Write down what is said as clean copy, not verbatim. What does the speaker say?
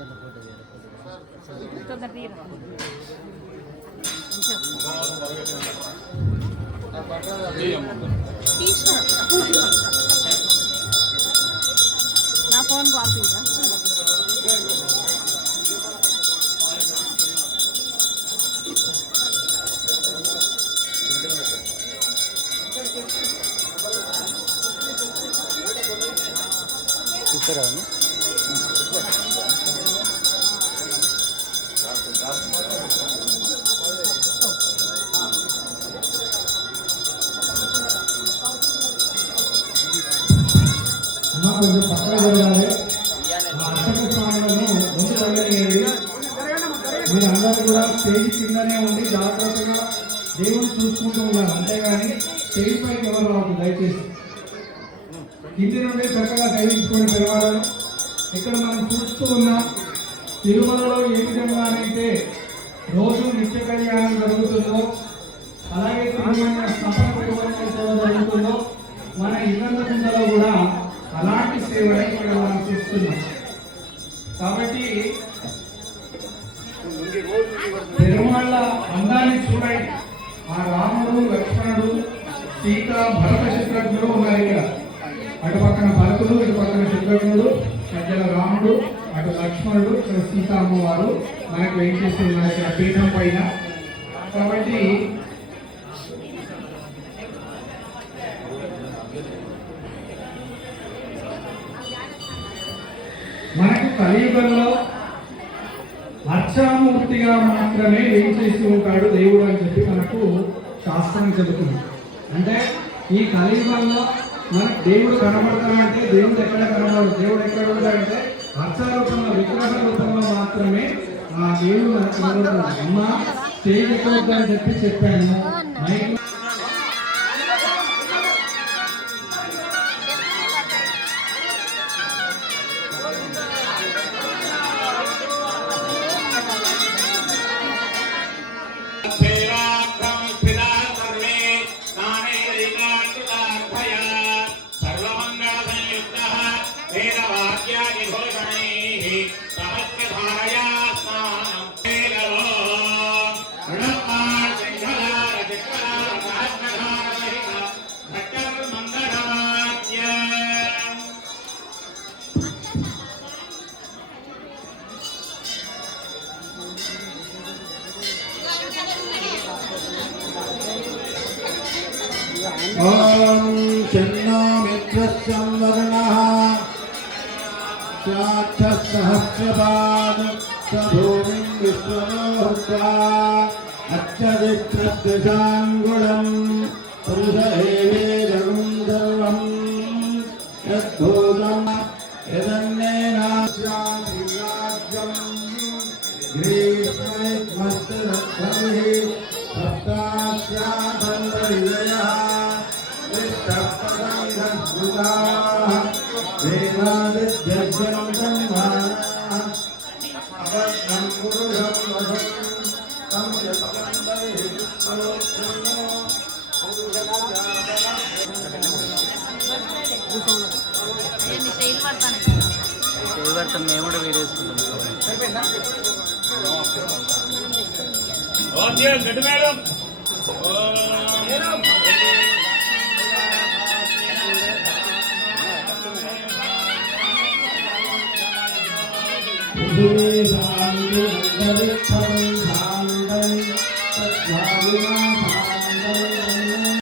నా ఫోన్ పంపిదా చూస్తారా కొంచెం పక్కన జరగాలి. ఆ అర్చక స్వాములను ముందు వెళ్ళనియండి. మీరందరూ కూడా స్టేజ్ కిందనే ఉండి జాగ్రత్తగా దేవుని చూసుకుంటూ ఉన్నారు, అంతేగాని స్టేజ్ పైకి ఎవరు రావద్దు దయచేసి. కింది నుండి చక్కగా సేవించుకొని పెరగాలను. ఇక్కడ మనం చూస్తూ ఉన్నాం తిరుమలలో ఏ విధంగానైతే రోజు నిత్య కళ్యాణం జరుగుతుందో, అలాగే తిరుమల సంపన్న సేవ జరుగుతుందో, మన ఇల్లంద కుంటలో కూడా అలాంటి సేవనే ఇక్కడ మనం చూస్తున్నాం. కాబట్టి తిరుమల అందాన్ని చూడండి. ఆ రాముడు, లక్ష్మణుడు, సీత, భరత శత్రుఘ్నుడు ఉన్నారు ఇక్కడ. అటు పక్కన భరతుడు, ఇటు పక్కన శత్రుఘ్నుడు, మధ్యలో రాముడు, అటు లక్ష్మణుడు, ఇక్కడ సీత అమ్మవారు మనకు వెంకటేశ్వరున్నారు ఇక్కడ పీఠం పైన. కాబట్టి మనకు కలియుగంలో అర్చామూర్తిగా మాత్రమే వేయించేసి ఉంటాడు దేవుడు అని చెప్పి మనకు శాస్త్రం చెబుతుంది. అంటే ఈ కలియుగంలో మనకు దేవుడు కనబడతాడంటే దేవుడు ఎక్కడ కనబడదు. దేవుడు ఎక్కడ ఉంటాడంటే అర్చారూపంలో, విగ్రహ రూపంలో మాత్రమే ఆ దేవుడు మనకు కనబడతాడు. అమ్మ స్టేజ్ ఎక్కవద్దని చెప్పాను. ఓం చన్నో మిత్రస్యం వరుణః సాక్షసహస్రపాద్ భూమిం విశ్వమోహృత్వా అత్యధిష్ఠద్విషాంగుళం పురుష ఏవేదం సర్వం యద్భూతం యదన్నేనాస్యాద్రిరాజ్యం గ్రీష్మైత్మస్తరద్భవిః సప్తాస్యాధన్వరిదయः పడతాను. మేము కూడా వీడియో వేసుకుంటాం.